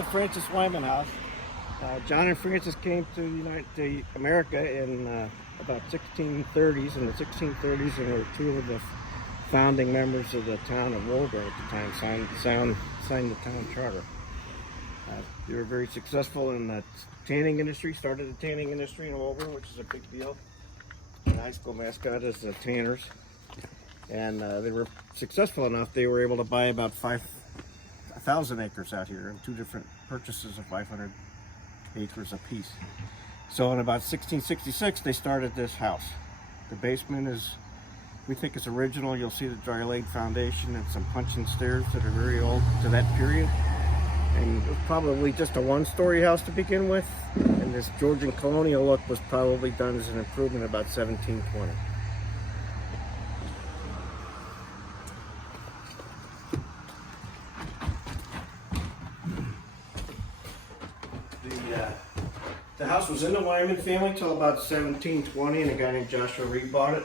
the Francis Wyman House. John and Francis came to America in about 1630s. In the 1630s, and were two of the founding members of the town of Woburn at the time. Signed the town charter. They were very successful in the tanning industry. Started the tanning industry in Woburn, which is a big deal. The high school mascot is the Tanners, and they were successful enough. They were able to buy about 5,000 acres out here, and two different purchases of 500 acres apiece. So in about 1666, they started this house. The basement is, we think it's original. You'll see the dry laid foundation and some puncheon stairs that are very old to that period. And it was probably just a one-story house to begin with. And this Georgian colonial look was probably done as an improvement about 1720. The house was in the Wyman family till about 1720, and a guy named Joshua Reed bought it.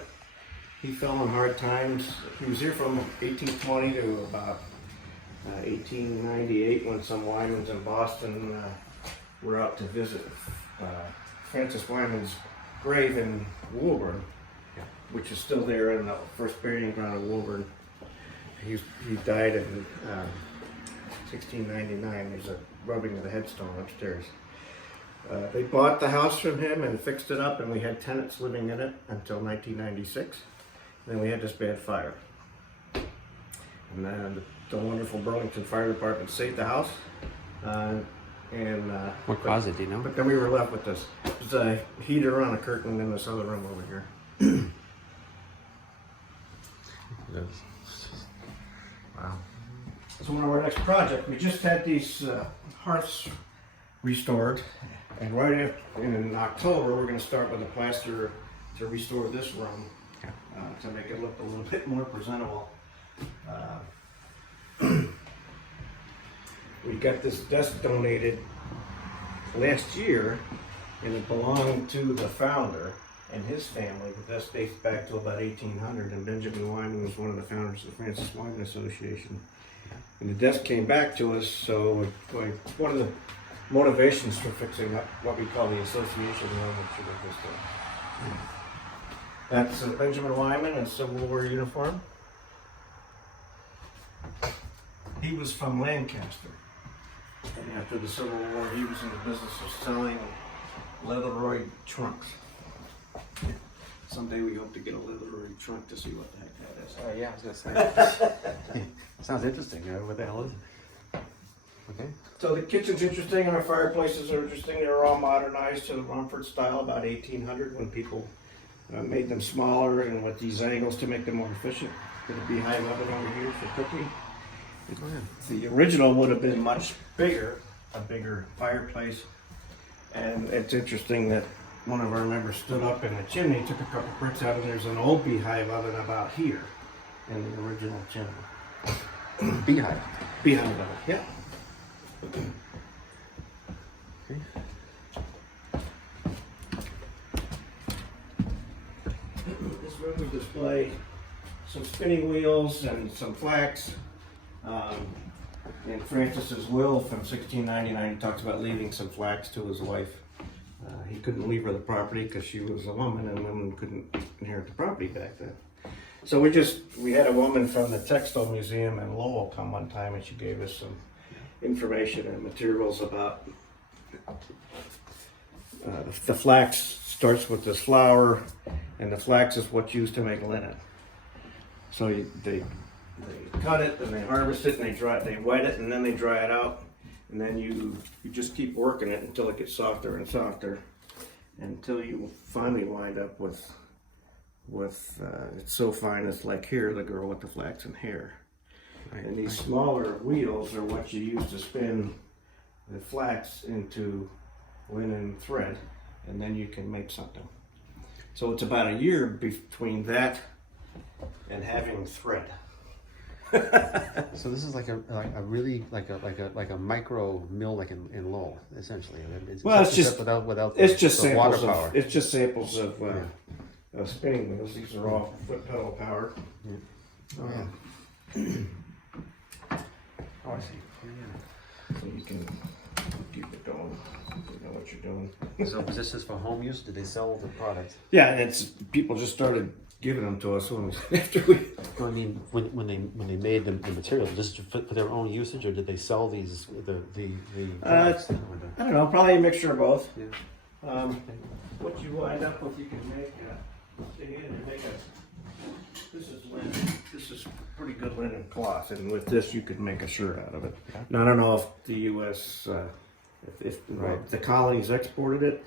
He fell in hard times. He was here from 1820 to about 1898 when some Wymans in Boston were out to visit Francis Wyman's grave in Woburn, which is still there in the first burying ground of Woburn. He died in 1699. There's a rubbing of the headstone upstairs. They bought the house from him and fixed it up, and we had tenants living in it until 1996. Then we had this bad fire. And then the wonderful Burlington Fire Department saved the house. What caused it, do you know? But then we were left with this. There's a heater on a curtain in this other room over here. Wow. So one of our next projects, we just had these hearths restored. And right in October, we're going to start with a plaster to restore this room to make it look a little bit more presentable. We got this desk donated last year, and it belonged to the founder and his family. The desk dates back to about 1800, and Benjamin Wyman was one of the founders of the Francis Wyman Association. And the desk came back to us, so one of the motivations for fixing up what we call the association room, which is this. That's Benjamin Wyman in Civil War uniform. He was from Lancaster, and after the Civil War, he was in the business of selling leatheroid trunks. Someday we hope to get a leatheroid trunk to see what the heck that is. Yeah, I was gonna say. Sounds interesting. What the hell is it? Okay. So the kitchen's interesting, and our fireplaces are interesting. They're all modernized to the Rumford style about 1800 when people made them smaller and with these angles to make them more efficient. Got a beehive oven over here for cooking. The original would have been much bigger, a bigger fireplace. And it's interesting that one of our members stood up in the chimney, took a couple bricks out, and there's an old beehive oven about here in the original chimney. Beehive. Beehive oven, yeah. Okay. This room we display some spinning wheels and some flax. In Francis's will from 1699, he talks about leaving some flax to his wife. He couldn't leave her the property because she was a woman, and women couldn't inherit the property back then. So we had a woman from the Textile Museum in Lowell come one time, and she gave us some information and materials about the flax. Starts with this flour, and the flax is what's used to make linen. So they cut it, and they harvest it, and they wet it, and then they dry it out, and then you just keep working it until it gets softer and softer, until you finally wind up with it's so fine it's like here, the girl with the flaxen hair. Right, and these smaller wheels are what you use to spin the flax into linen thread, and then you can make something. So it's about a year between that and having thread. So this is like a really like a micro mill, like in Lowell, essentially. It's just without the water power. It's just samples of spinning wheels. These are all foot pedal powered. Yeah. Oh, I see. Yeah. So you can So was this just for home use? Did they sell the product? Yeah, it's people just started giving them to us when after we. No, I mean, when they made the material, just for their own usage, or did they sell these the products? I don't know, probably a mixture of both. Yeah. What you wind up with, you can make. This is linen. This is pretty good linen cloth, and with this you could make a shirt out of it. Now I don't know if the U.S. If the colonies exported it.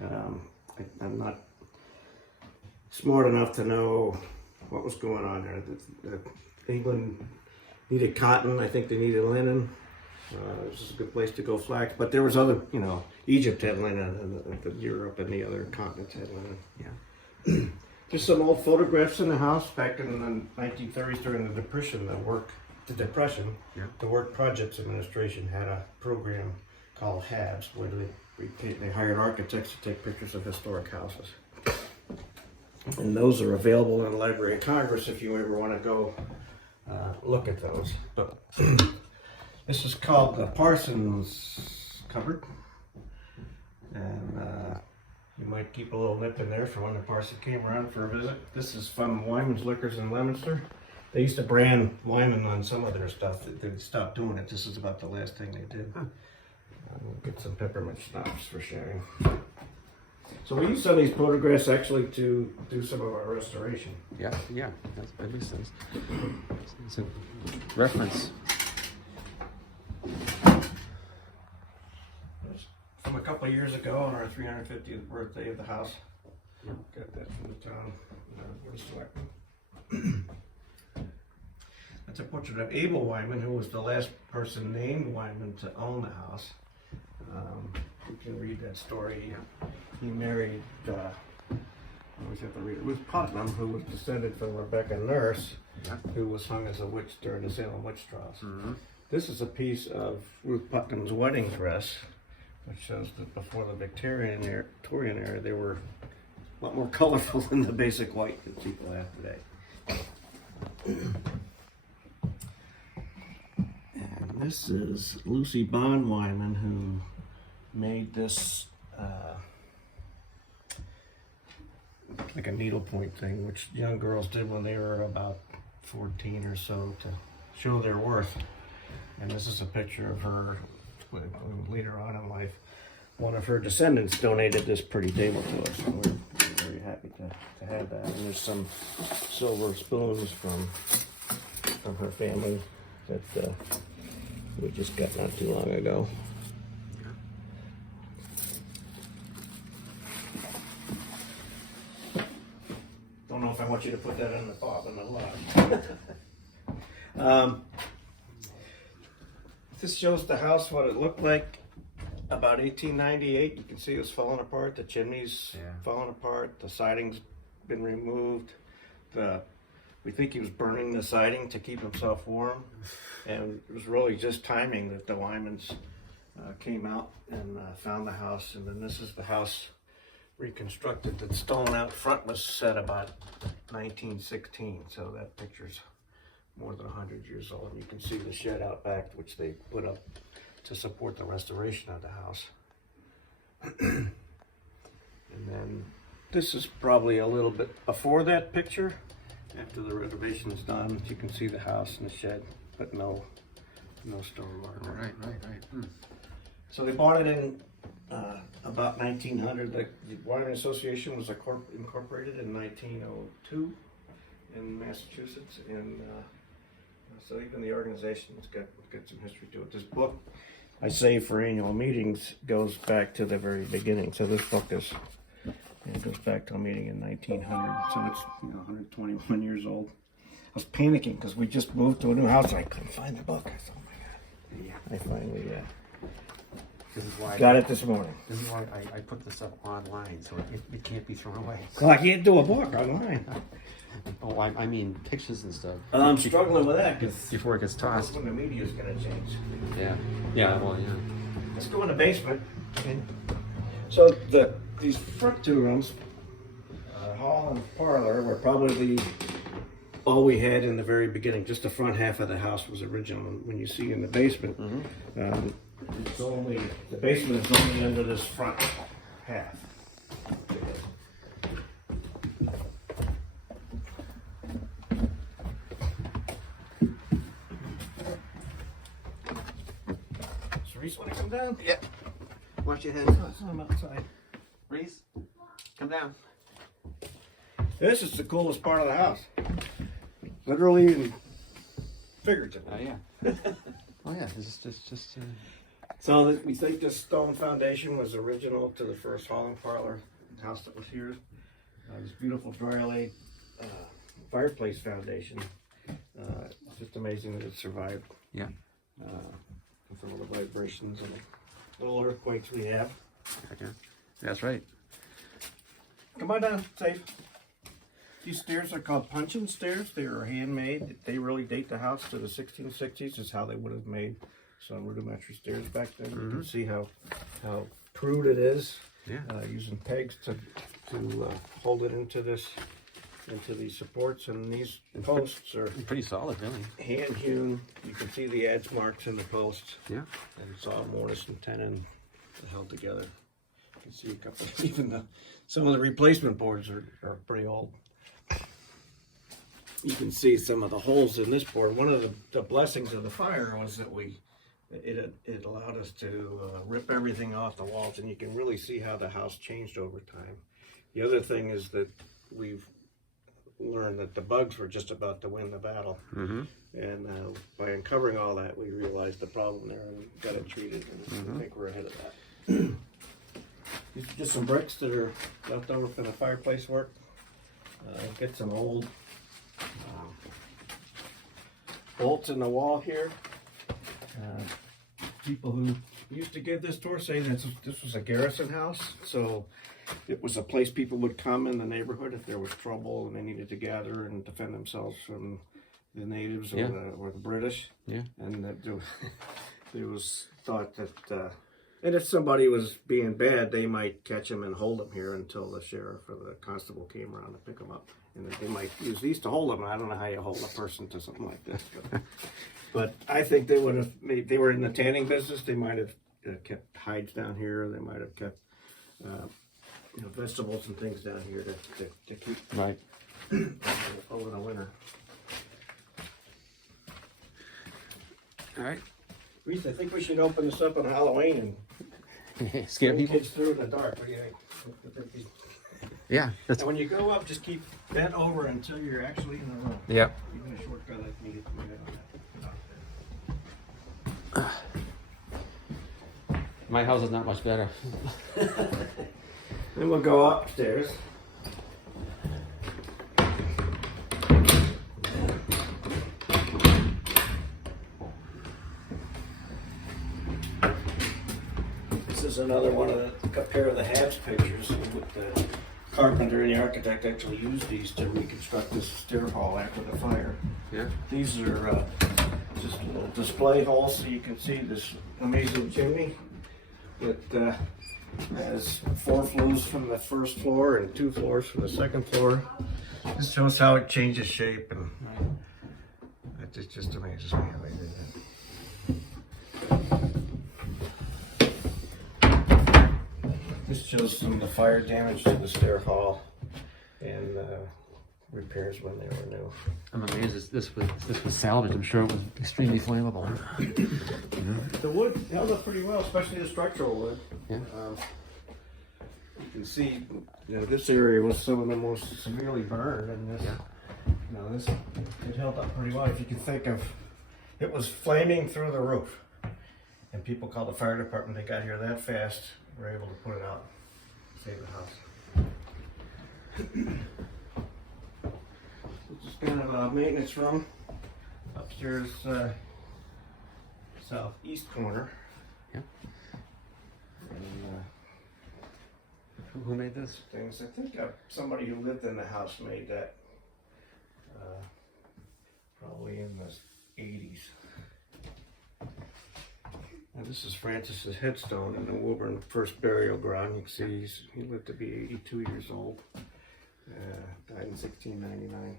I'm not smart enough to know what was going on there. England needed cotton. I think they needed linen. This is a good place to go flax. But there was other, Egypt had linen, and Europe and the other continents had linen. Yeah. Just some old photographs in the house back in the 1930s during the Depression. The Work Projects Administration had a program called HABs, where they hired architects to take pictures of historic houses. And those are available in the Library of Congress if you ever want to go look at those. But this is called the Parsons cupboard. And you might keep a little nip in there for when the parson came around for a visit. This is from Wyman's Liquors in Leominster. They used to brand Wyman on some of their stuff. They stopped doing it. This is about the last thing they did. We'll get some peppermint schnapps for sharing. So we use some of these photographs actually to do some of our restoration. Yeah, that makes sense. It's a reference. From a couple of years ago on our 350th birthday of the house. Got that from the town. That's a portrait of Abel Wyman, who was the last person named Wyman to own the house. You can read that story. He married, I always have to read it, Ruth Putnam, who was descended from Rebecca Nurse, who was hung as a witch during the Salem witch trials. Mm-hmm. This is a piece of Ruth Putnam's wedding dress, which shows that before the Victorian era, they were a lot more colorful than the basic white that people have today. And this is Lucy Bond Wyman, who made this like a needlepoint thing, which young girls did when they were about 14 or so to show their worth. And this is a picture of her later on in life. One of her descendants donated this pretty table to us, so we're very happy to have that. And there's some silver spoons from her family that we just got not too long ago. Don't know if I want you to put that in the pot in the lot. This shows the house, what it looked like about 1898. You can see it was falling apart. The chimney's falling apart. The siding's been removed. We think he was burning the siding to keep himself warm. And it was really just timing that the Wymans came out and found the house. And then this is the house reconstructed. The stone out front was set about 1916. So that picture's more than 100 years old. And you can see the shed out back, which they put up to support the restoration of the house. And then this is probably a little bit before that picture. After the renovation's done, you can see the house and the shed, but no stone marker. Right. So they bought it in about 1900. The Wyman Association was incorporated in 1902 in Massachusetts, and so even the organization's got some history to it. This book I save for annual meetings goes back to the very beginning. So this book goes back to a meeting in 1900. So it's 121 years old. I was panicking because we just moved to a new house and I couldn't find the book. I said, oh my God. I finally This is why got it this morning. This is why I put this up online, so it can't be thrown away. Well, I can't do a book online. Oh, I mean pictures and stuff. I'm struggling with that because before it gets tossed. when the media's going to change. Yeah. Let's go in the basement. So these front two rooms, hall and parlor, were probably all we had in the very beginning. Just the front half of the house was original. When you see in the basement, the basement is only under this front path. So Reese, want to come down? Yeah. Watch your head. I'm outside. Reese, come down. This is the coolest part of the house. Literally and figuratively. Oh yeah. Oh yeah. This is just. So we think this stone foundation was original to the first hall and parlor house that was here. This beautiful dry laid fireplace foundation. It's just amazing that it survived. Yeah. With all the vibrations and the little earthquakes we have. Okay. That's right. Come on down, safe. These stairs are called puncheon stairs. They are handmade. They really date the house to the 1660s. Is how they would have made some rudimentary stairs back then. You can see how crude it is. Yeah. Using pegs to hold it into these supports, and these posts are Pretty solid, really. hand hewn. You can see the edge marks in the posts. Yeah. And it's all mortise and tenon held together. You can see a couple. Even some of the replacement boards are pretty old. You can see some of the holes in this board. One of the blessings of the fire was that it allowed us to rip everything off the walls, and you can really see how the house changed over time. The other thing is that we've learned that the bugs were just about to win the battle. And by uncovering all that, we realized the problem there and got it treated, and I think we're ahead of that. These are just some bricks that are left over from the fireplace work. Get some old bolts in the wall here. People who used to give this tour say that this was a garrison house, so it was a place people would come in the neighborhood if there was trouble and they needed to gather and defend themselves from the natives or, or the British. Yeah. And that there was thought that, and if somebody was being bad, they might catch him and hold him here until the sheriff or the constable came around to pick him up. And they might use these to hold them. I don't know how you hold a person to something like this, but I think they would have. They were in the tanning business. They might have kept hides down here. They might have kept vegetables and things down here to keep Right. over the winter. All right. Reese, I think we should open this up on Halloween and Scare bring people. kids through in the dark. What do you think? Yeah. That's. And when you go up, just keep bent over until you're actually in the room. Yep. Even a shortcut like me gets me on My house is not much better. that. Then we'll go upstairs. This is another one of a pair of the Habs pictures with the carpenter and the architect actually used these to reconstruct this stair hall after the fire. Yeah. These are just little display halls so you can see this amazing chimney that has 4 floors from the first floor and 2 floors from the second floor. This shows how it changes shape, and it just amazes me how they did that. This shows some of the fire damage to the stair hall and repairs when they were new. I'm amazed this was salvaged. I'm sure it was extremely flammable. The wood held up pretty well, especially the structural wood. Yeah. You can see, this area was some of the most severely burned, and this, this it held up pretty well. If you can think of, it was flaming through the roof, and people called the fire department. They got here that fast, were able to put it out, save the house. This is kind of a maintenance room upstairs, southeast corner. Yeah. And, Who made this? things. I think somebody who lived in the house made that probably in the 80s. And this is Francis's headstone in the Woburn First Burial Ground. You can see he lived to be 82 years old. Died in 1699.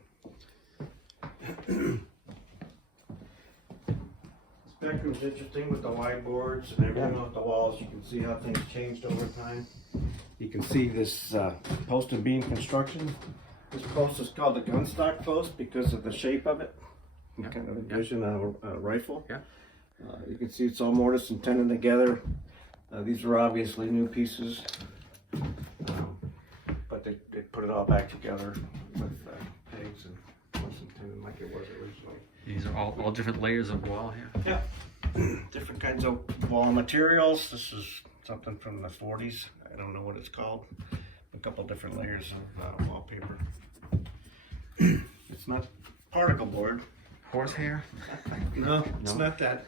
This bedroom's interesting with the wide boards and everything off the walls. You can see how things changed over time. You can see this post and beam construction. This post is called the gunstock post because of the shape of it. You Yeah. kind of envision a rifle. Yeah. You can see it's all mortised and tenon together. These are obviously new pieces, but they put it all back together with pegs and mortise and tenon like it was originally. These are all different layers of wall here. Yeah, different kinds of wall materials. This is something from the 40s. I don't know what it's called. A couple different layers of wallpaper. It's not particle board. Horsehair? No, it's not that.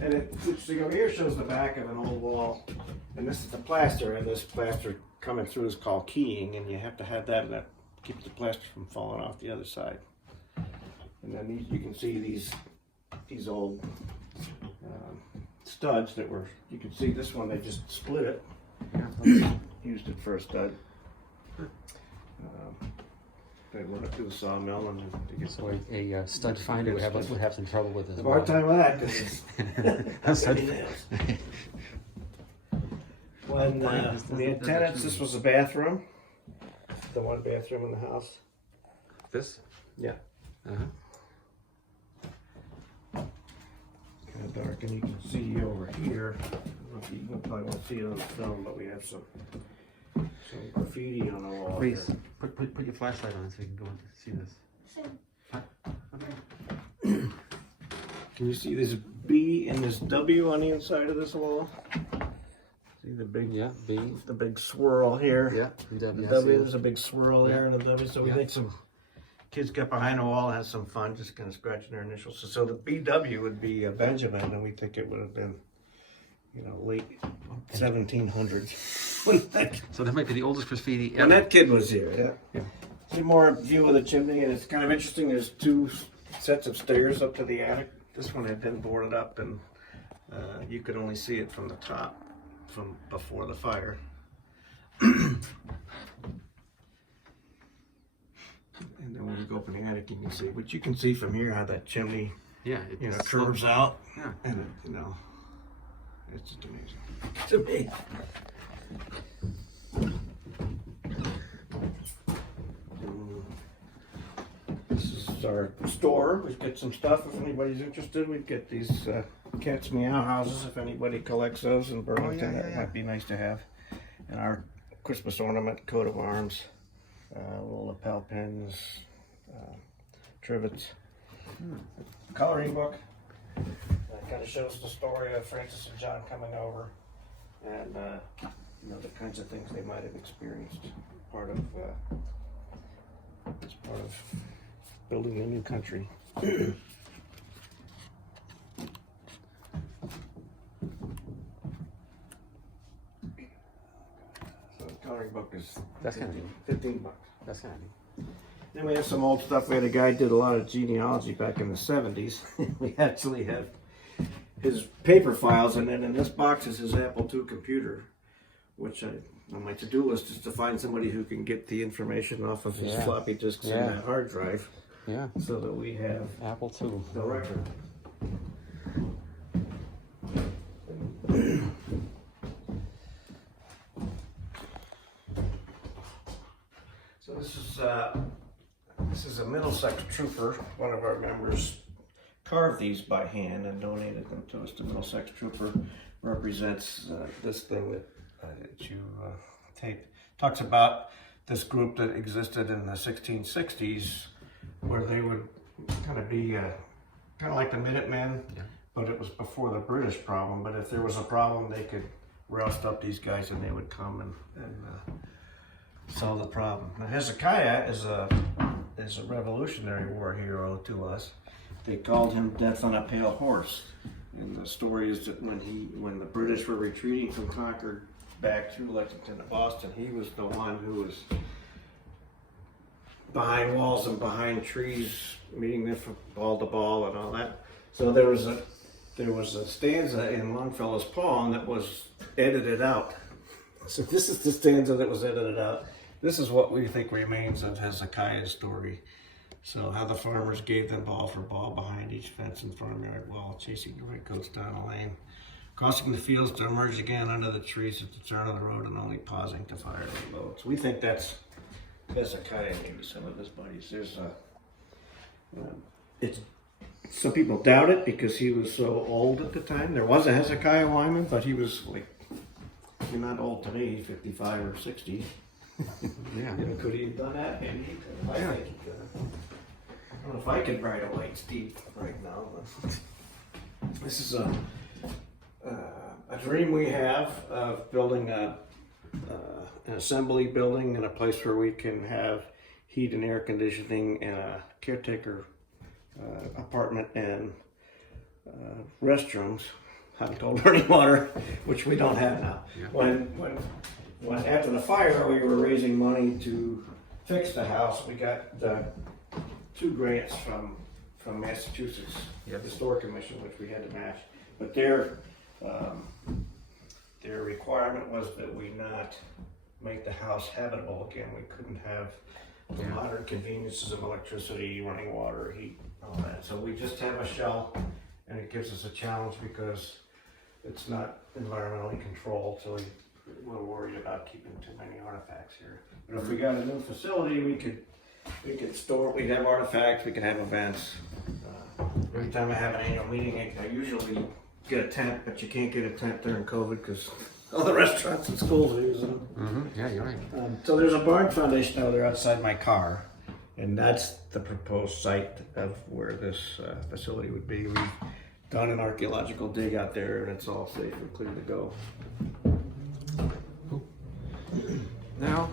And it's interesting, over here shows the back of an old wall. And this is the plaster, and this plaster coming through is called keying, and you have to have that, and that keeps the plaster from falling off the other side. And then you can see these old studs that were, you can see this one, they just split it. Used it for a stud. They run it through the sawmill and to get So a stud finder would have some trouble with this. a hard time with that because it's Stud- when we had tenants, this was a bathroom. The one bathroom in the house. This? Yeah. Uh-huh. Kind of dark, and you can see over here. I don't know if you probably won't see it on the film, but we have some graffiti on the wall. Please, here. put your flashlight on so you can go and see this. Can you see this B and this W on the inside of this wall? See the big, B. the big swirl here. Yeah, The W. W, there's a big swirl Yeah. there and a W. So we Yeah. think some kids got behind the wall and had some fun, just kind of scratching their initials. So the BW would be Benjamin, and we think it would have been, late 1700s. So that might be the oldest graffiti When ever. that kid was here, yeah. See more view of the chimney, and it's kind of interesting. There's two sets of stairs up to the attic. This one had been boarded up, and you could only see it from the top, from before the fire. And then when you go up in the attic, you can see, but you can see from here how that chimney, Yeah, it curves out. Yeah. And it's just amazing. It's amazing. This is our store. We've got some stuff if anybody's interested. We've got these cat's meow houses if anybody collects those in Burlington. That might be nice to have. And our Christmas ornament, coat of arms, little lapel pins, trivets, coloring book. That kind of shows the story of Francis and John coming over, and the kinds of things they might have experienced. It's part of building a new country. So the coloring book is That's kind of neat. $15. That's kind of neat. Then we have some old stuff. We had a guy who did a lot of genealogy back in the 70s. We actually have his paper files, and then in this box is his Apple II computer, which on my to-do list is to find somebody who can get the information off of his floppy disks and that hard drive, so that we have Apple II. the record. So this is a Middlesex trooper. One of our members carved these by hand and donated them to us. The Middlesex trooper represents this thing that you taped. Talks about this group that existed in the 1660s, where they would kind of be kind of like the Minutemen, but it was before the British problem. But if there was a problem, they could roust up these guys and they would come and solve the problem. Now Hezekiah is a Revolutionary War hero to us. They called him Death on a Pale Horse. And the story is that when the British were retreating from Concord back through Lexington to Boston, he was the one who was behind walls and behind trees, meeting them from ball to ball and all that. So there was a stanza in Longfellow's poem that was edited out. So this is the stanza that was edited out. This is what we think remains of Hezekiah's story. So how the farmers gave them ball for ball behind each fence and farmyard wall, chasing the redcoats down a lane. crossing the fields to emerge again under the trees at the turn of the road and only pausing to fire the load. So we think that's Hezekiah, maybe some of his buddies. There's it's some people doubt it because he was so old at the time. There was a Hezekiah Wyman, but he was like, you're not old today, he's 55 or 60. Yeah. You know, could he have done that? Maybe he could. I think he could have. I don't know if I could ride a white steed right now, but this is a dream we have of building an assembly building and a place where we can have heat and air conditioning and a caretaker apartment and restrooms, hot cold running water, which we don't have now. Yeah. When after the fire we were raising money to fix the house, we got 2 grants from Massachusetts Historic Commission, which we had to match. But their requirement was that we not make the house habitable again. We couldn't have the modern conveniences of electricity, running water, heat, all that. So we just have a shell, and it gives us a challenge because it's not environmentally controlled. So we're worried about keeping too many artifacts here. But if we got a new facility, we could store, we'd have artifacts, we could have events. Every time I have an annual meeting, I usually get a tent, but you can't get a tent during COVID because all the restaurants and schools are using them. Mm-hmm. Yeah, you're right. So there's a barn foundation out there outside my car, and that's the proposed site of where this facility would be. We've done an archaeological dig out there, and it's all safe and clear to go. Now,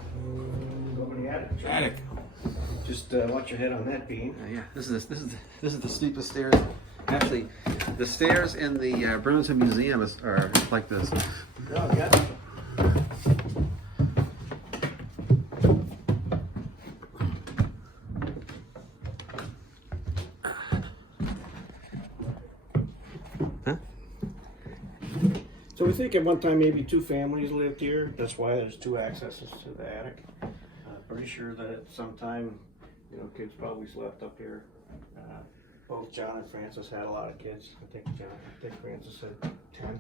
go in the attic. Attic. Just watch your head on that beam. Yeah, this is the steepest stairs. Actually, the stairs in the Burlington Museum are like this. Oh, yeah. Huh? So we think at one time maybe 2 families lived here. That's why there's 2 accesses to the attic. Pretty sure that at some time, you know, kids probably slept up here. Both John and Francis had a lot of kids. I think Francis had 10.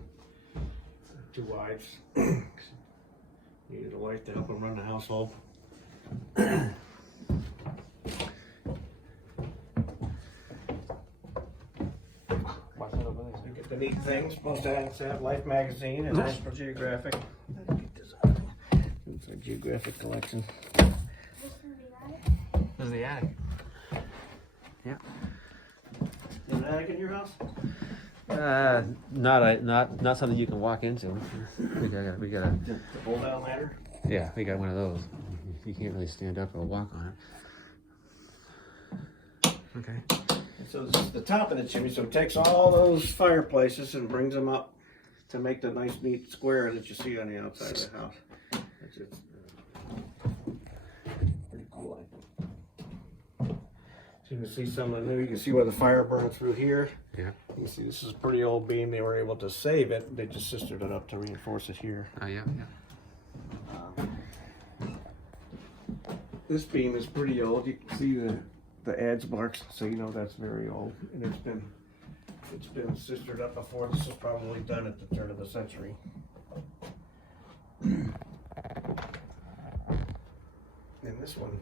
2 wives. Needed a wife to help him run the household. Look at the neat things. Most attics have Life magazine and National Geographic. It's a geographic collection. This is the attic. Yeah. Is an attic in your house? Not something you can walk into. We got The pull down ladder? Yeah, we got one of those. You can't really stand up or walk on it. Okay. And so this is the top of the chimney, so it takes all those fireplaces and brings them up to make the nice neat square that you see on the outside of the house. It's just, pretty cool, I think. So you can see some of the new, you can see where the fire burned through here. Yeah. You can see this is a pretty old beam. They were able to save it. They just sistered it up to reinforce it here. Oh yeah, yeah. This beam is pretty old. You can see the adze marks, so you know that's very old. And it's been sistered up before. This was probably done at the turn of the century. And this one